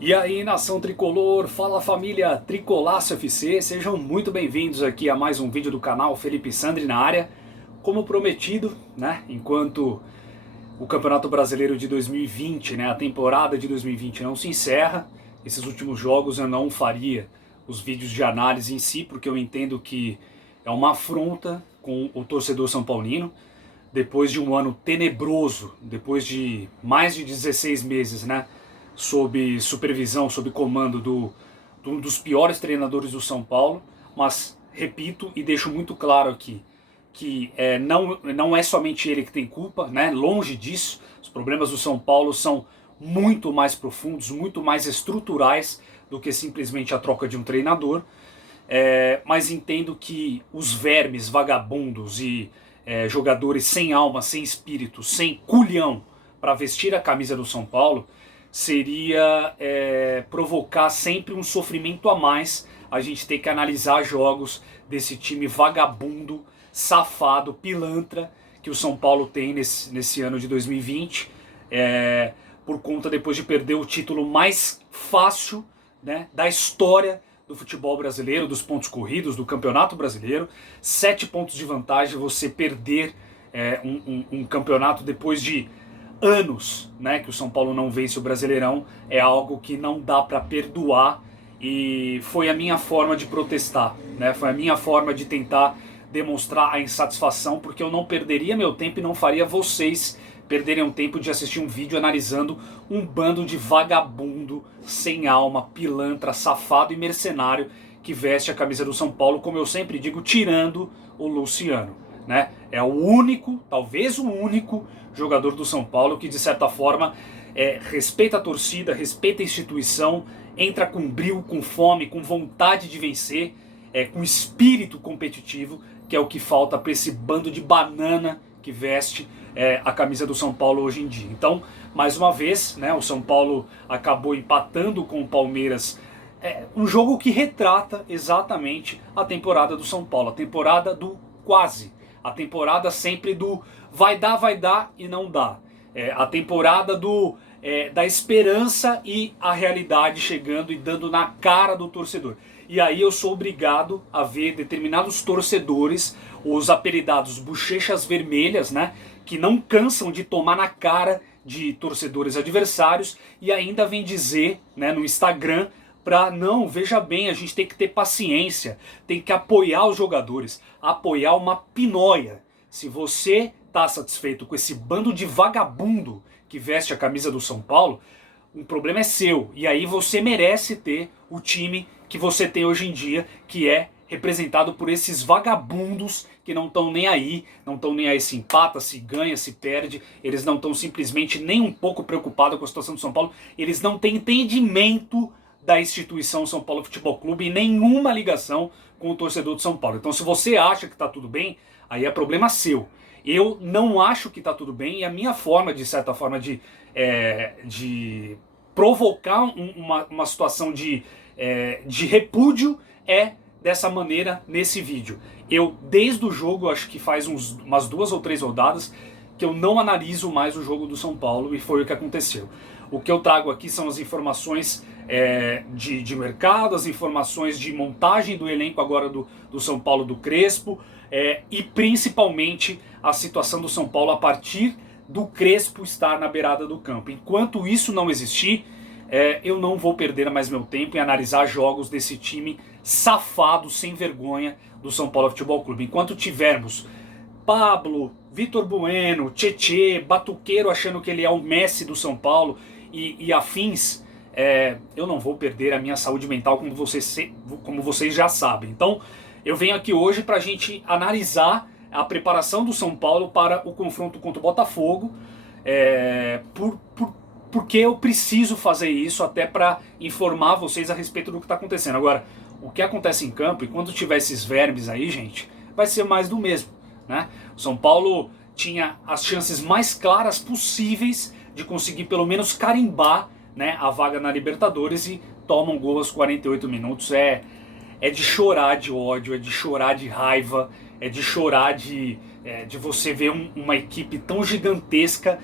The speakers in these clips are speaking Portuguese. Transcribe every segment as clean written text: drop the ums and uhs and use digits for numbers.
E aí, nação tricolor, fala família Tricolaço FC, sejam muito bem-vindos aqui a mais um vídeo do canal Felipe Sandri na área. Como prometido, né, enquanto o Campeonato Brasileiro de 2020, né, a temporada de 2020 não se encerra, esses últimos jogos eu não faria os vídeos de análise em si, porque eu entendo que é uma afronta com o torcedor são paulino. Depois de um ano tenebroso, depois de mais de 16 meses, né, sob supervisão, sob comando de um dos piores treinadores do São Paulo, mas repito e deixo muito claro aqui, que não é somente ele que tem culpa, né, longe disso, os problemas do São Paulo são muito mais profundos, muito mais estruturais do que simplesmente a troca de um treinador. Mas entendo que os vermes vagabundos e jogadores sem alma, sem espírito, sem culhão para vestir a camisa do São Paulo seria provocar sempre um sofrimento a mais. A gente tem que analisar jogos desse time vagabundo, safado, pilantra que o São Paulo tem nesse ano de 2020, por conta depois de perder o título mais fácil, né, da história do futebol brasileiro, dos pontos corridos, do Campeonato Brasileiro. 7 pontos de vantagem, você perder um campeonato depois de anos, né, que o São Paulo não vence o Brasileirão, é algo que não dá para perdoar, e foi a minha forma de protestar, né, foi a minha forma de tentar demonstrar a insatisfação, porque eu não perderia meu tempo e não faria vocês perderem um tempo de assistir um vídeo analisando um bando de vagabundo, sem alma, pilantra, safado e mercenário que veste a camisa do São Paulo, como eu sempre digo, tirando o Luciano, né? É o único, talvez o único jogador do São Paulo que de certa forma respeita a torcida, respeita a instituição, entra com brio, com fome, com vontade de vencer, com espírito competitivo, que é o que falta para esse bando de banana que veste a camisa do São Paulo hoje em dia. Então, mais uma vez, né, o São Paulo acabou empatando com o Palmeiras, um jogo que retrata exatamente a temporada do São Paulo, a temporada do quase, a temporada sempre do vai dar e não dá, a temporada da esperança e a realidade chegando e dando na cara do torcedor. E aí eu sou obrigado a ver determinados torcedores, os apelidados bochechas vermelhas, né, que não cansam de tomar na cara de torcedores adversários e ainda vem dizer, né, no Instagram, não, veja bem, a gente tem que ter paciência, tem que apoiar os jogadores, apoiar uma pinóia. Se você está satisfeito com esse bando de vagabundo que veste a camisa do São Paulo, o problema é seu, e aí você merece ter o time que você tem hoje em dia, que é representado por esses vagabundos que não estão nem aí, não estão nem aí se empata, se ganha, se perde, eles não estão simplesmente nem um pouco preocupados com a situação do São Paulo, eles não têm entendimento da instituição São Paulo Futebol Clube e nenhuma ligação com o torcedor do São Paulo. Então se você acha que está tudo bem, aí é problema seu. Eu não acho que está tudo bem, e a minha forma, de certa forma, de provocar uma situação de repúdio dessa maneira nesse vídeo. Eu, desde o jogo, acho que faz umas 2 ou 3 rodadas, que eu não analiso mais o jogo do São Paulo, e foi o que aconteceu. O que eu trago aqui são as informações de mercado, as informações de montagem do elenco agora do São Paulo, do Crespo, e principalmente a situação do São Paulo a partir do Crespo estar na beirada do campo. Enquanto isso não existir, eu não vou perder mais meu tempo em analisar jogos desse time safado, sem vergonha, do São Paulo Futebol Clube. Enquanto tivermos Pablo, Vitor Bueno, Tchê, Batuqueiro achando que ele é o Messi do São Paulo e afins, eu não vou perder a minha saúde mental, como vocês já sabem. Então eu venho aqui hoje para a gente analisar a preparação do São Paulo para o confronto contra o Botafogo, porque eu preciso fazer isso até para informar vocês a respeito do que está acontecendo. Agora, o que acontece em campo, e quando tiver esses vermes aí, gente, vai ser mais do mesmo, né? O São Paulo tinha as chances mais claras possíveis de conseguir pelo menos carimbar, né, a vaga na Libertadores, e toma um gol aos 48 minutos. É de chorar de ódio, é de chorar de raiva, é de chorar de você ver uma equipe tão gigantesca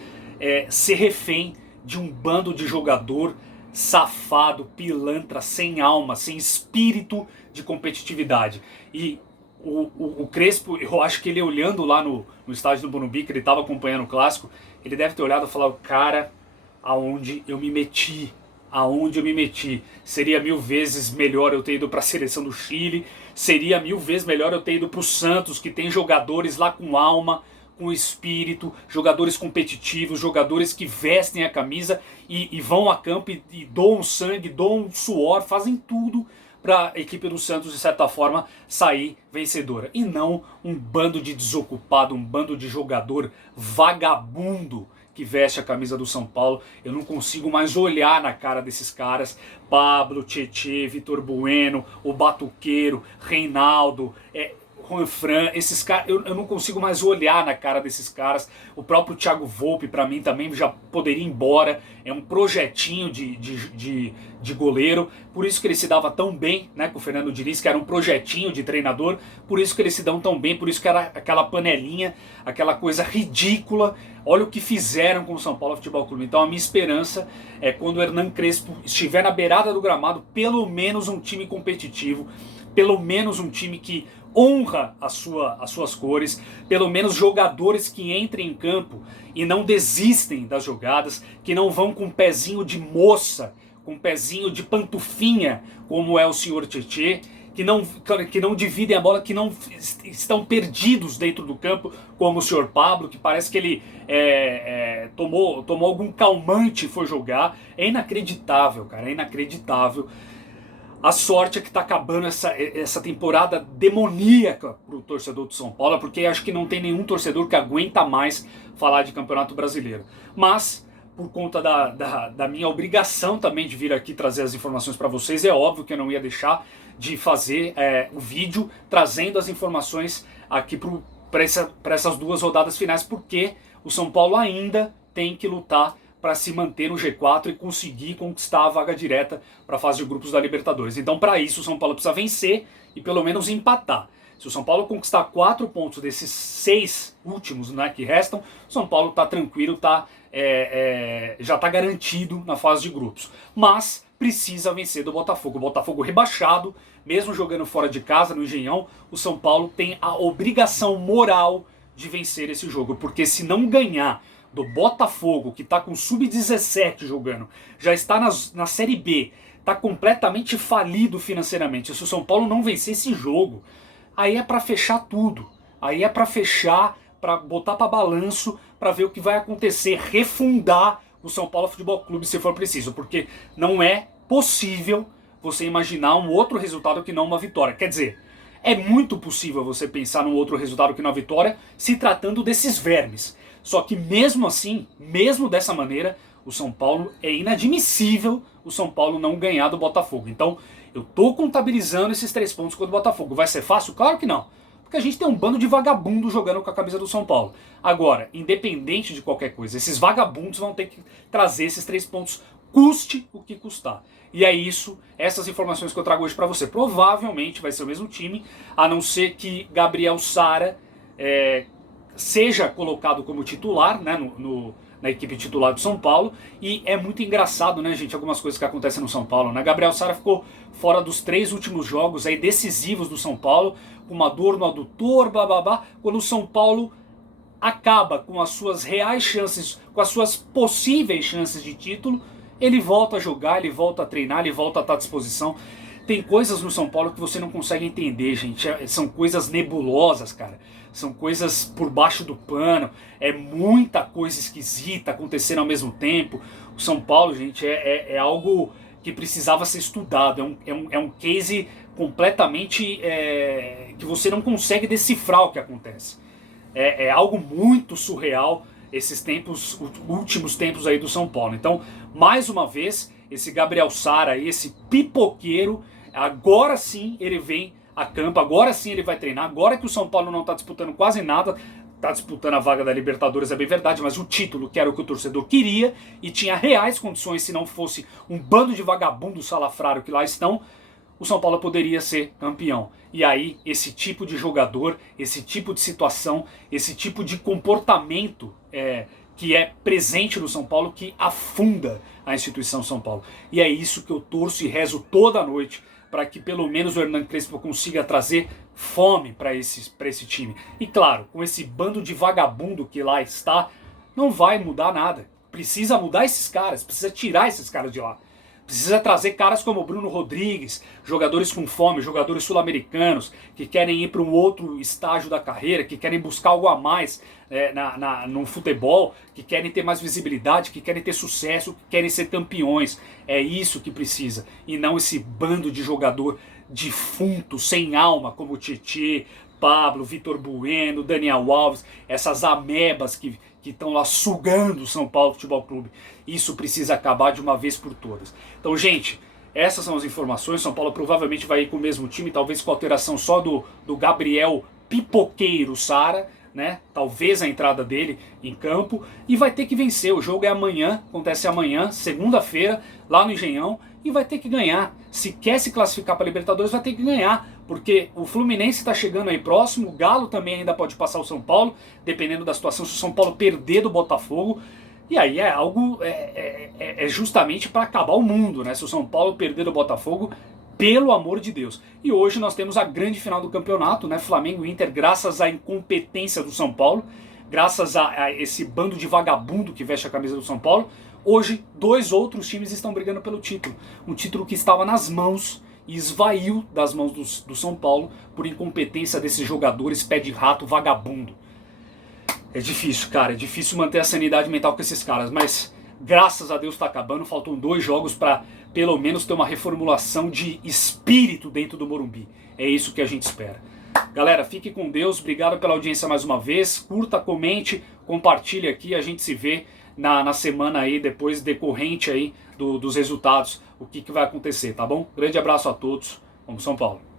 ser refém de um bando de jogador safado, pilantra, sem alma, sem espírito de competitividade. E o Crespo, eu acho que ele olhando lá no estádio do Morumbi, que ele estava acompanhando o Clássico, ele deve ter olhado e falado, cara, aonde eu me meti? Aonde eu me meti? Seria 1000 vezes melhor eu ter ido para a seleção do Chile, seria 1000 vezes melhor eu ter ido para o Santos, que tem jogadores lá com alma, com espírito, jogadores competitivos, jogadores que vestem a camisa e vão a campo e doam sangue, doam suor, fazem tudo para a equipe do Santos, de certa forma, sair vencedora. E não um bando de desocupado, um bando de jogador vagabundo que veste a camisa do São Paulo. Eu não consigo mais olhar na cara desses caras. Pablo, Tietê, Vitor Bueno, o Batuqueiro, Reinaldo, Juanfran, esses caras, eu não consigo mais olhar na cara desses caras. O próprio Thiago Volpe, para mim, também já poderia ir embora. É um projetinho de goleiro. Por isso que ele se dava tão bem, né, com o Fernando Diniz, que era um projetinho de treinador. Por isso que eles se dão tão bem. Por isso que era aquela panelinha, aquela coisa ridícula. Olha o que fizeram com o São Paulo Futebol Clube. Então a minha esperança é quando o Hernan Crespo estiver na beirada do gramado, pelo menos um time competitivo, pelo menos um time que honra as suas cores, pelo menos jogadores que entrem em campo e não desistem das jogadas, que não vão com um pezinho de moça, com um pezinho de pantufinha, como é o senhor Tietê, que não dividem a bola, que não estão perdidos dentro do campo, como o senhor Pablo, que parece que ele tomou algum calmante e foi jogar. É inacreditável, cara, é inacreditável. A sorte é que está acabando essa temporada demoníaca para o torcedor do São Paulo, porque acho que não tem nenhum torcedor que aguenta mais falar de Campeonato Brasileiro. Mas, por conta da minha obrigação também de vir aqui trazer as informações para vocês, é óbvio que eu não ia deixar de fazer o vídeo trazendo as informações aqui para essas duas rodadas finais, porque o São Paulo ainda tem que lutar para se manter no G4 e conseguir conquistar a vaga direta para a fase de grupos da Libertadores. Então, para isso, o São Paulo precisa vencer e pelo menos empatar. Se o São Paulo conquistar 4 pontos desses 6 últimos, né, que restam, o São Paulo está tranquilo, já está garantido na fase de grupos. Mas precisa vencer do Botafogo. O Botafogo rebaixado, mesmo jogando fora de casa, no Engenhão, o São Paulo tem a obrigação moral de vencer esse jogo, porque se não ganhar do Botafogo, que está com sub-17 jogando, já está na Série B, está completamente falido financeiramente. Se o São Paulo não vencer esse jogo, aí é para fechar tudo. Aí é para fechar, para botar para balanço, para ver o que vai acontecer, refundar o São Paulo Futebol Clube se for preciso, porque não é possível você imaginar um outro resultado que não uma vitória. Quer dizer, é muito possível você pensar num outro resultado que não a vitória, se tratando desses vermes. Só que mesmo assim, mesmo dessa maneira, o São Paulo é inadmissível o São Paulo não ganhar do Botafogo. Então, eu tô contabilizando esses 3 pontos contra o Botafogo. Vai ser fácil? Claro que não. Porque a gente tem um bando de vagabundos jogando com a camisa do São Paulo. Agora, independente de qualquer coisa, esses vagabundos vão ter que trazer esses 3 pontos, custe o que custar. E é isso, essas informações que eu trago hoje pra você. Provavelmente vai ser o mesmo time, a não ser que Gabriel Sara seja colocado como titular, né, na equipe titular do São Paulo. E é muito engraçado, né, gente, algumas coisas que acontecem no São Paulo, né? Gabriel Sara ficou fora dos 3 últimos jogos aí decisivos do São Paulo, com uma dor no adutor, blá blá blá, quando o São Paulo acaba com as suas reais chances, com as suas possíveis chances de título, ele volta a jogar, ele volta a treinar, ele volta a estar à disposição. Tem coisas no São Paulo que você não consegue entender, gente. São coisas nebulosas, cara. São coisas por baixo do pano. É muita coisa esquisita acontecendo ao mesmo tempo. O São Paulo, gente, é algo que precisava ser estudado. É um case completamente que você não consegue decifrar o que acontece. É algo muito surreal esses últimos tempos aí do São Paulo. Então, mais uma vez, esse Gabriel Sara aí, esse pipoqueiro, agora sim ele vem a campo, agora sim ele vai treinar, agora que o São Paulo não está disputando quase nada, está disputando a vaga da Libertadores, é bem verdade, mas o título, que era o que o torcedor queria, e tinha reais condições, se não fosse um bando de vagabundos salafrário que lá estão, o São Paulo poderia ser campeão. E aí, esse tipo de jogador, esse tipo de situação, esse tipo de comportamento que é presente no São Paulo, que afunda a instituição São Paulo. E é isso que eu torço e rezo toda noite, para que pelo menos o Hernan Crespo consiga trazer fome para esse time. E claro, com esse bando de vagabundo que lá está, não vai mudar nada. Precisa mudar esses caras, precisa tirar esses caras de lá. Precisa trazer caras como Bruno Rodrigues, jogadores com fome, jogadores sul-americanos, que querem ir para um outro estágio da carreira, que querem buscar algo a mais no futebol, que querem ter mais visibilidade, que querem ter sucesso, que querem ser campeões. É isso que precisa. E não esse bando de jogador defunto, sem alma, como o Tietê, Pablo, Vitor Bueno, Daniel Alves, essas amebas que estão lá sugando o São Paulo Futebol Clube. Isso precisa acabar de uma vez por todas. Então, gente, essas são as informações. São Paulo provavelmente vai ir com o mesmo time, talvez com alteração só do Gabriel Pipoqueiro Sara, né? Talvez a entrada dele em campo, e vai ter que vencer. O jogo é amanhã, acontece amanhã, segunda-feira, lá no Engenhão, e vai ter que ganhar. Se quer se classificar para a Libertadores, vai ter que ganhar, porque o Fluminense está chegando aí próximo, o Galo também ainda pode passar o São Paulo, dependendo da situação, se o São Paulo perder do Botafogo, e aí é algo, justamente para acabar o mundo, né? Se o São Paulo perder do Botafogo, pelo amor de Deus. E hoje nós temos a grande final do campeonato, né? Flamengo e Inter, graças à incompetência do São Paulo, graças a esse bando de vagabundo que veste a camisa do São Paulo. Hoje, 2 outros times estão brigando pelo título. Um título que estava nas mãos e esvaiu das mãos do São Paulo por incompetência desses jogadores pé de rato vagabundo. É difícil, cara. É difícil manter a sanidade mental com esses caras, mas graças a Deus está acabando. Faltam 2 jogos para pelo menos ter uma reformulação de espírito dentro do Morumbi. É isso que a gente espera. Galera, fique com Deus. Obrigado pela audiência mais uma vez. Curta, comente, compartilhe aqui. A gente se vê na semana aí, depois decorrente aí dos resultados, o que vai acontecer, tá bom? Grande abraço a todos. Vamos São Paulo.